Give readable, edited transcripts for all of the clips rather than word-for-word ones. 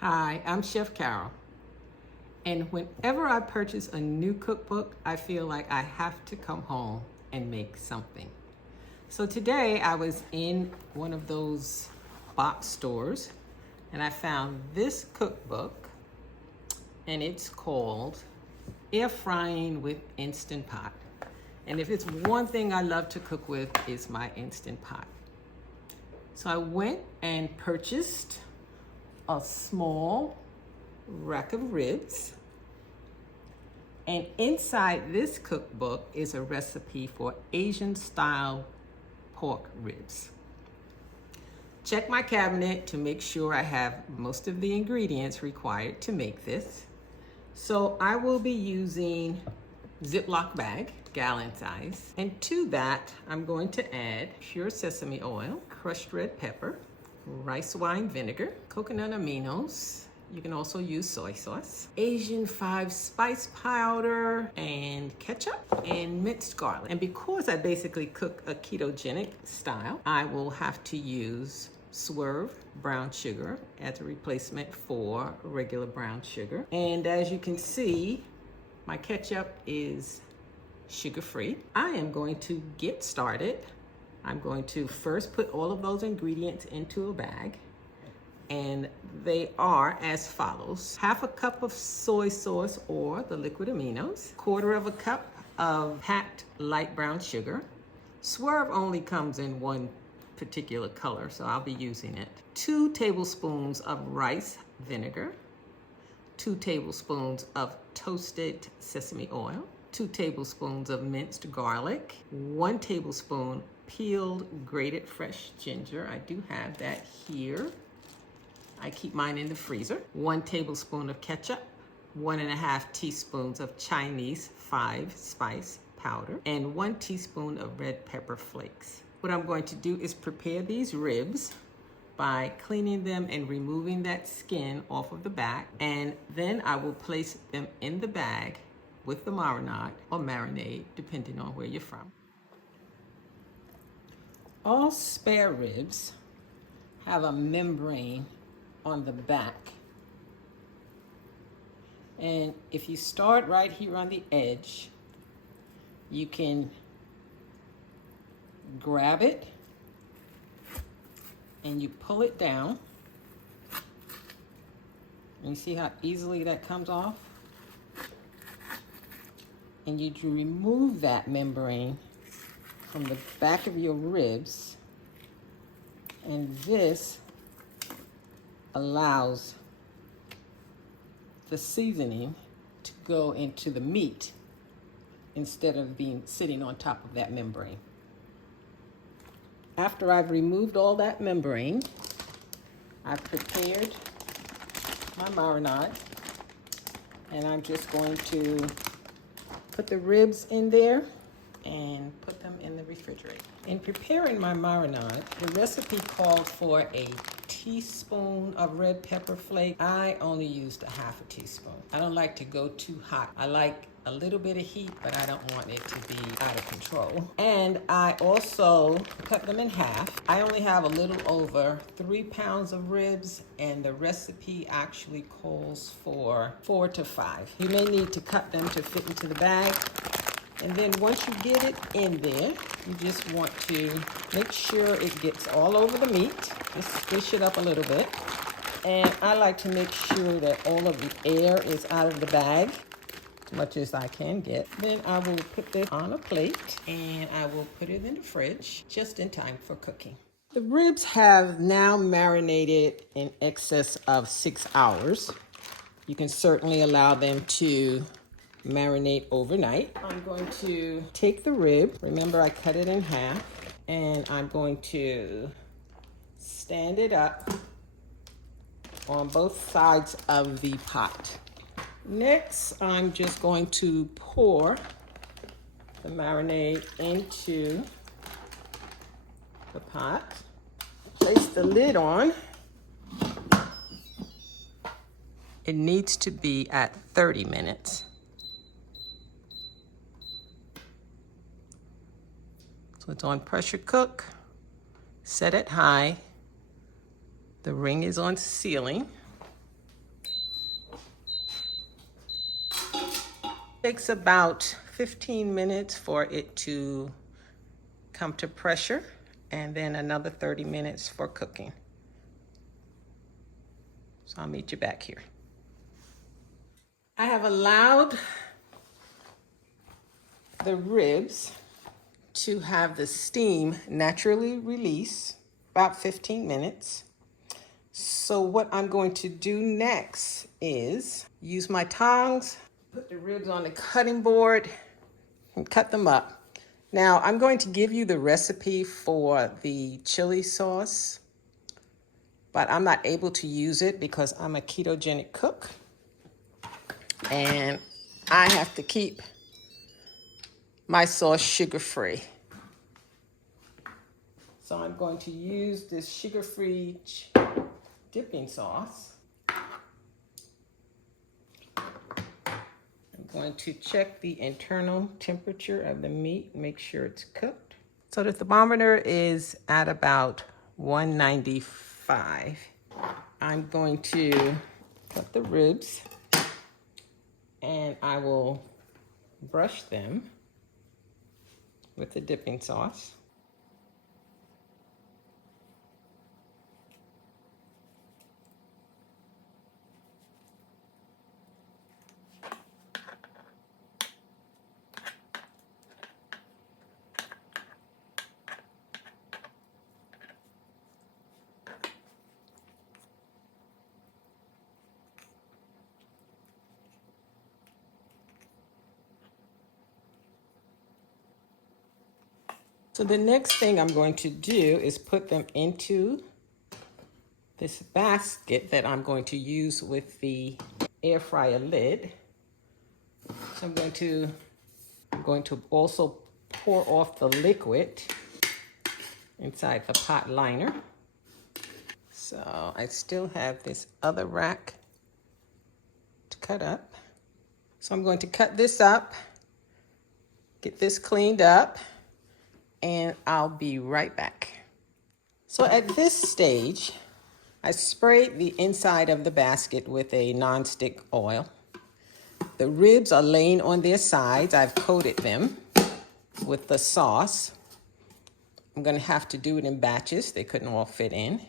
Hi, I'm Chef Carol, and whenever I purchase a new cookbook, I feel like I have to come home and make something. So today I was in one of those box stores and I found this cookbook, and it's called Air Frying with Instant Pot. And if it's one thing I love to cook with, is my Instant Pot. So I went and purchased a small rack of ribs, and inside this cookbook is a recipe for Asian style pork ribs. Check my cabinet to make sure I have most of the ingredients required to make this. So I will be using Ziploc bag, gallon size, and to that I'm going to add pure sesame oil, crushed red pepper, rice wine vinegar, coconut aminos. You can also use soy sauce, Asian 5 spice powder, and ketchup, and minced garlic. And because I basically cook a ketogenic style, I will have to use Swerve brown sugar as a replacement for regular brown sugar. And as you can see, my ketchup is sugar-free. I am going to get started. I'm going to first put all of those ingredients into a bag, and they are as follows: 1/2 cup of soy sauce or the liquid aminos, 1/4 cup of packed light brown sugar. Swerve only comes in one particular color, so I'll be using it. 2 tablespoons of rice vinegar, 2 tablespoons of toasted sesame oil, 2 tablespoons of minced garlic, 1 tablespoon peeled grated fresh ginger. I do have that here. I keep mine in the freezer. 1 tablespoon of ketchup, 1.5 teaspoons of Chinese 5 spice powder, and 1 teaspoon of red pepper flakes. What I'm going to do is prepare these ribs by cleaning them and removing that skin off of the back, and then I will place them in the bag with the marinade or marinade, depending on where you're from. All spare ribs have a membrane on the back. And if you start right here on the edge, you can grab it and you pull it down. And you see how easily that comes off? And you remove that membrane from the back of your ribs, and this allows the seasoning to go into the meat instead of being sitting on top of that membrane. After I've removed all that membrane, I've prepared my marinade, and I'm just going to put the ribs in there and put them in the refrigerator. In preparing my marinade, the recipe called for a teaspoon of red pepper flake. I only used 1/2 teaspoon. I don't like to go too hot. I like a little bit of heat, but I don't want it to be out of control. And I also cut them in half. I only have a little over 3 pounds of ribs, and the recipe actually calls for 4 to 5. You may need to cut them to fit into the bag. And then once you get it in there, you just want to make sure it gets all over the meat. Just squish it up a little bit. And I like to make sure that all of the air is out of the bag, as much as I can get. Then I will put this on a plate, and I will put it in the fridge just in time for cooking. The ribs have now marinated in excess of 6 hours. You can certainly allow them to marinate overnight. I'm going to take the rib, remember I cut it in half, and I'm going to stand it up on both sides of the pot. Next, I'm just going to pour the marinade into the pot. Place the lid on. It needs to be at 30 minutes. So it's on pressure cook, set it high. The ring is on sealing. Takes about 15 minutes for it to come to pressure, and then another 30 minutes for cooking. So I'll meet you back here. I have allowed the ribs to have the steam naturally release about 15 minutes. So what I'm going to do next is use my tongs, put the ribs on the cutting board, and cut them up. Now, I'm going to give you the recipe for the chili sauce, but I'm not able to use it because I'm a ketogenic cook, and I have to keep my sauce sugar-free. So I'm going to use this sugar-free dipping sauce. I'm going to check the internal temperature of the meat, make sure it's cooked. So the thermometer is at about 195. I'm going to cut the ribs and I will brush them with the dipping sauce. So the next thing I'm going to do is put them into this basket that I'm going to use with the air fryer lid. So I'm going to also pour off the liquid inside the pot liner. So I still have this other rack to cut up. So I'm going to cut this up, get this cleaned up, and I'll be right back. So at this stage, I sprayed the inside of the basket with a nonstick oil. The ribs are laying on their sides. I've coated them with the sauce. I'm going to have to do it in batches. They couldn't all fit in.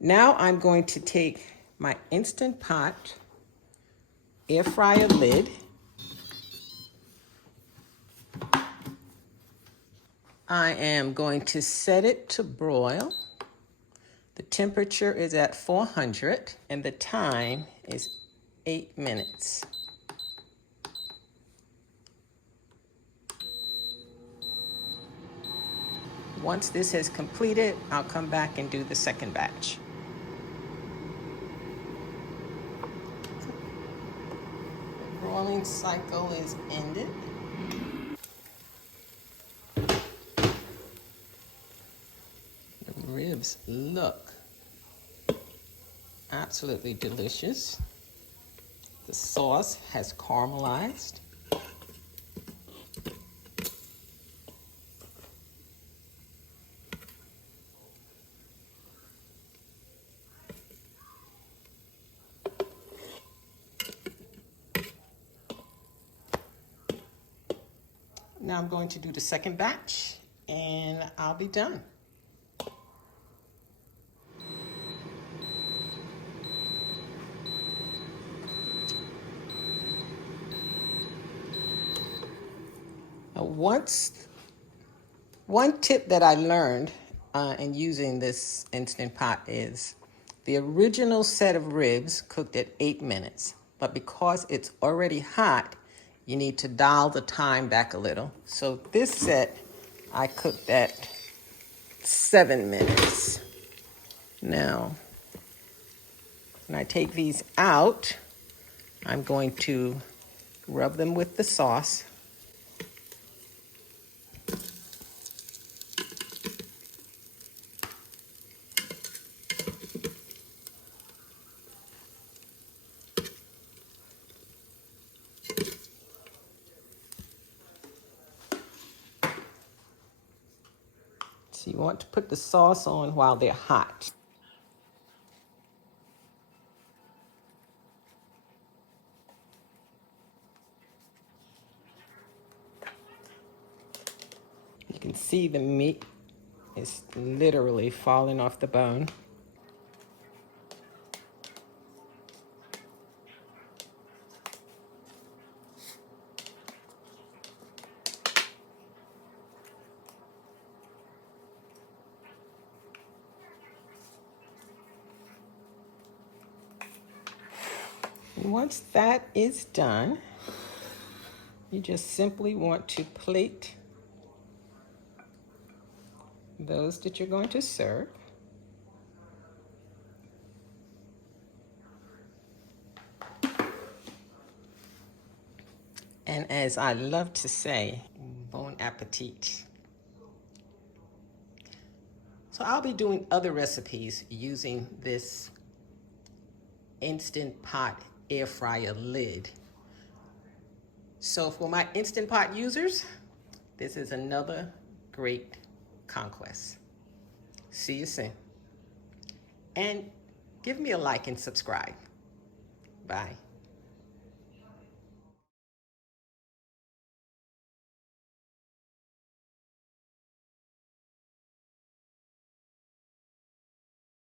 Now I'm going to take my Instant Pot air fryer lid. I am going to set it to broil. The temperature is at 400 and the time is 8 minutes. Once this has completed, I'll come back and do the second batch. The broiling cycle is ended. The ribs look absolutely delicious. The sauce has caramelized. Now I'm going to do the second batch and I'll be done. One tip that I learned in using this Instant Pot is the original set of ribs cooked at 8 minutes, but because it's already hot, you need to dial the time back a little. So this set, I cooked at 7 minutes. Now, when I take these out, I'm going to rub them with the sauce. So you want to put the sauce on while they're hot. can see the meat is literally falling off the bone. And once that is done, you just simply want to plate those that you're going to serve. And as I love to say, bon appetit. So I'll be doing other recipes using this Instant Pot air fryer lid. So for my Instant Pot users, this is another great conquest. See you soon. And give me a like and subscribe. Bye.